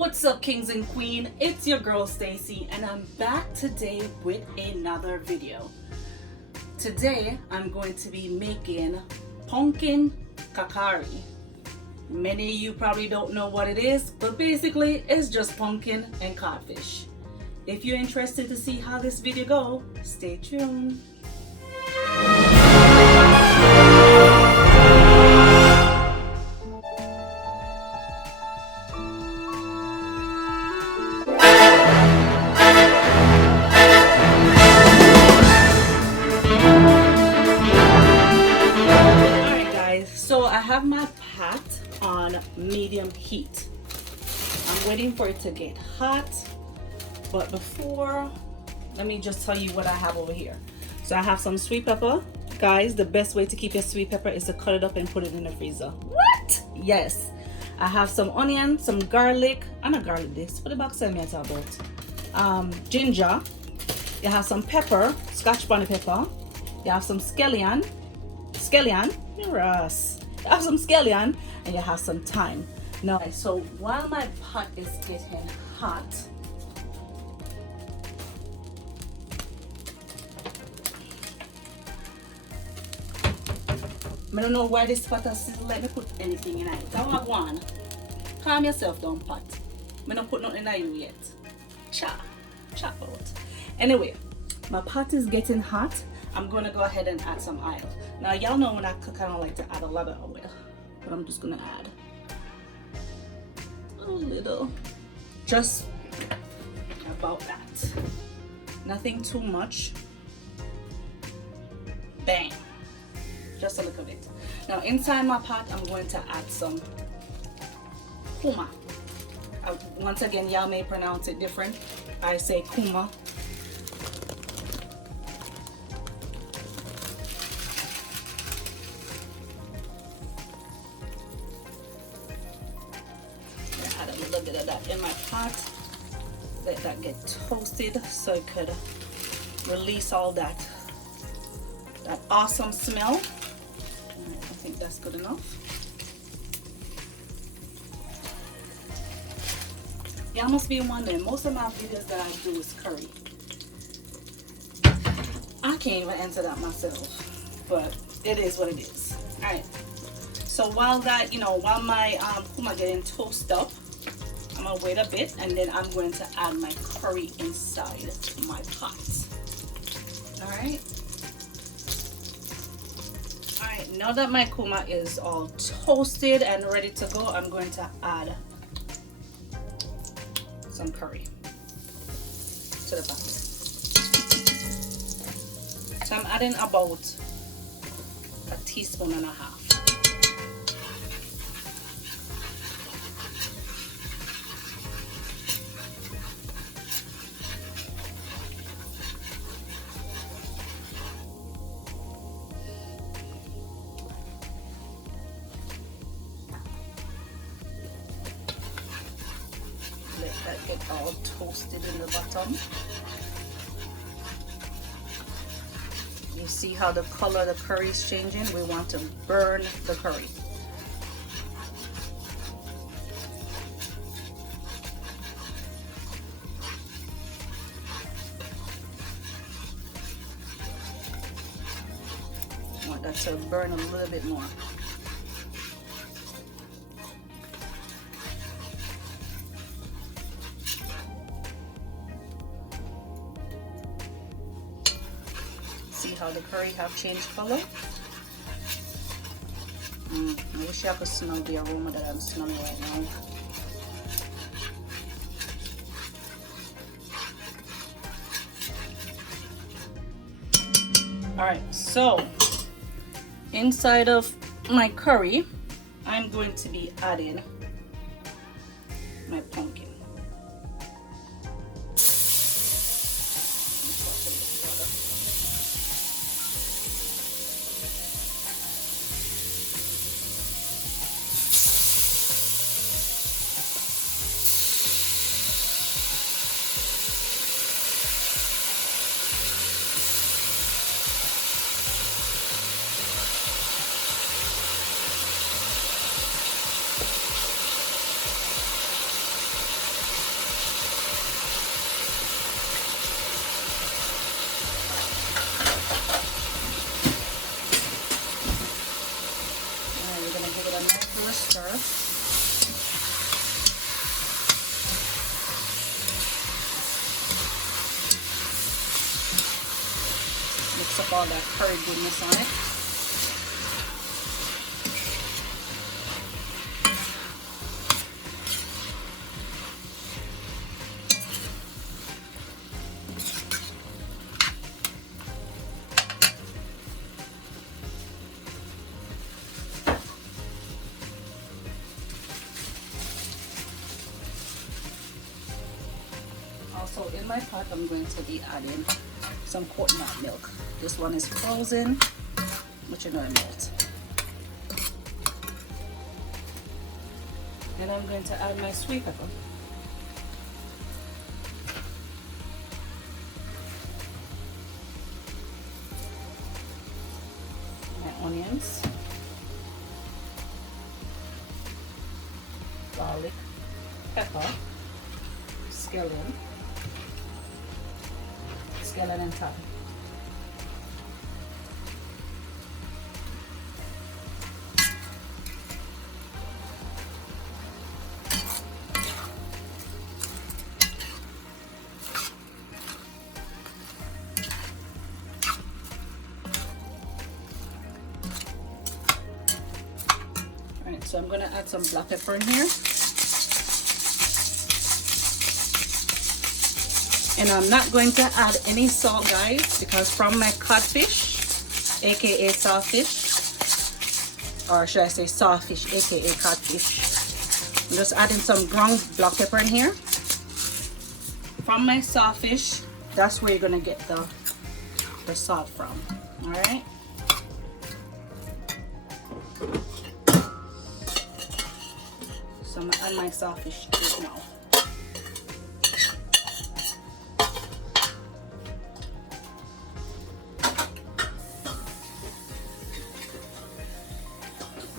What's up, kings and queen? It's your girl Stacy, and I'm back today with another video. Today I'm going to be making pumpkin kakari. Many of you probably don't know what it is, but basically it's just pumpkin and codfish. If you're interested to see how this video goes, stay tuned. So I have my pot on medium heat. I'm waiting for it to get hot, but before, let me just tell you what I have over here. So I have some sweet pepper. Guys, the best way to keep your sweet pepper is to cut it up and put it in the freezer. What? Yes. I have some onion, some garlic. I'm not garlic this. What the box I talk about? Ginger. You have some pepper, scotch bonnet pepper. You have some scallion. Yes. You have some scallion and you have some thyme. Now, so while my pot is getting hot, I don't know why this pot is. Let me put anything in it. Don't have one. Calm yourself down, pot. I don't put nothing in you yet. Chop out. Anyway, my pot is getting hot. I'm going to go ahead and add some oil. Now, y'all know when I cook, I don't like to add a lot of oil, but I'm just going to add a little, just about that. Nothing too much. Bang. Just a little bit. Now, inside my pot, I'm going to add some kuma. Once again, y'all may pronounce it different. I say kuma. Bit of that in my pot, let that get toasted so it could release all that awesome smell. I think that's good enough. Y'all must be wondering, most of my videos that I do is curry. I can't even answer that myself, but it is what it is. All right, so while that, while my kuma getting toasted up, I'm gonna wait a bit and then I'm going to add my curry inside my pot. Alright, now that my kuma is all toasted and ready to go, I'm going to add some curry to the pot. So I'm adding about a teaspoon and a half. That get all toasted in the bottom. You see how the color of the curry is changing? We want to burn the curry. I want that to burn a little bit more. See how the curry have changed color? I wish I could smell the aroma that I'm smelling right now. Alright, so inside of my curry, I'm going to be adding my pumpkin. mix up all that curry goodness on it. Also in my pot, I'm going to be adding some coconut milk. This one is frozen, but you know it melts. And I'm going to add my sweet pepper. My onions. Garlic, pepper, scallion and thyme. Alright, so I'm going to add some black pepper in here. And I'm not going to add any salt, guys, because from my codfish, aka sawfish, or should I say sawfish, aka codfish, I'm just adding some ground black pepper in here. From my sawfish, that's where you're gonna get the salt from. All right. So I'm gonna add my sawfish to it now.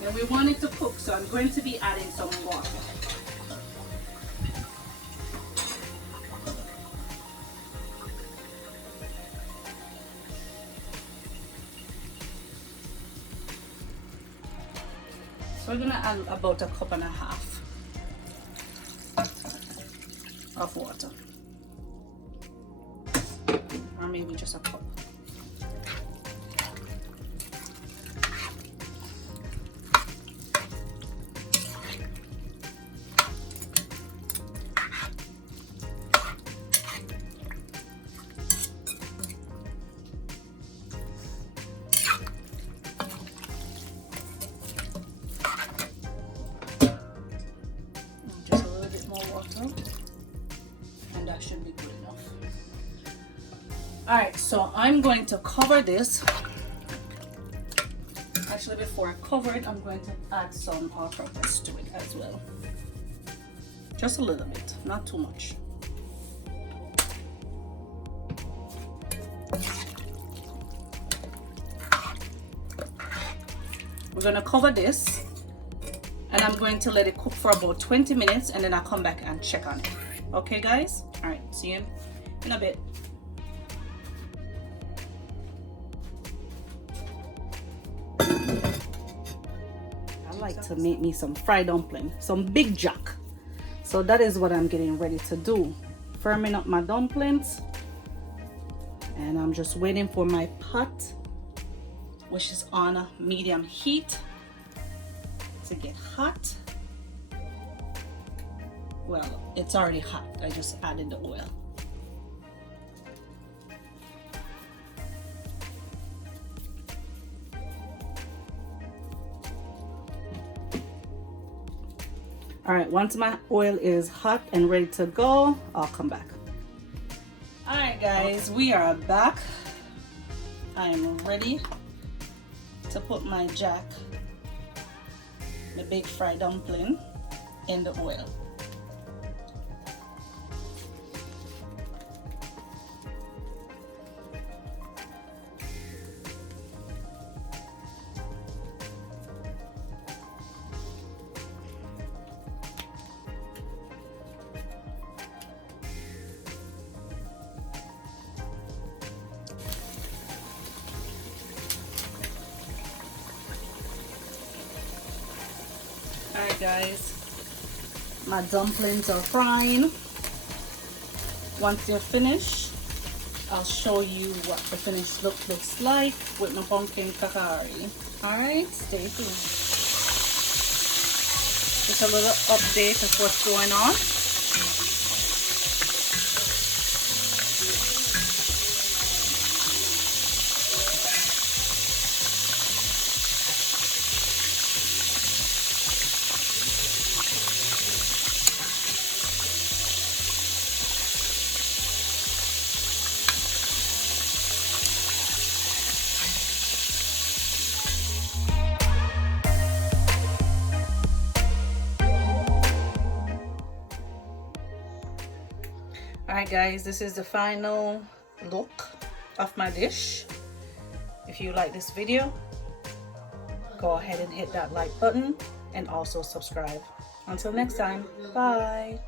And we want it to cook, so I'm going to be adding some water. So we're gonna add about a cup and a half of water, or maybe just a cup. And that should be good enough. All right, so I'm going to cover this. Actually, before I cover it, I'm going to add some all-purpose to it as well. Just a little bit, not too much. We're going to cover this, and I'm going to let it cook for about 20 minutes, and then I'll come back and check on it. Okay, guys? All right, see you in a bit. I like to make me some fried dumpling, some big jack. So that is what I'm getting ready to do. Firming up my dumplings, and I'm just waiting for my pot, which is on a medium heat, to get hot. Well, it's already hot. I just added the oil. All right, once my oil is hot and ready to go, I'll come back. All right, guys, we are back. I'm ready to put my jack, the big fried dumpling, in the oil. Alright guys, my dumplings are frying. Once they're finished, I'll show you what the finished look looks like with my pumpkin Talkari. Alright, stay tuned. Just a little update of what's going on. Alright guys, this is the final look of my dish. If you like this video, go ahead and hit that like button and also subscribe. Until next time, bye.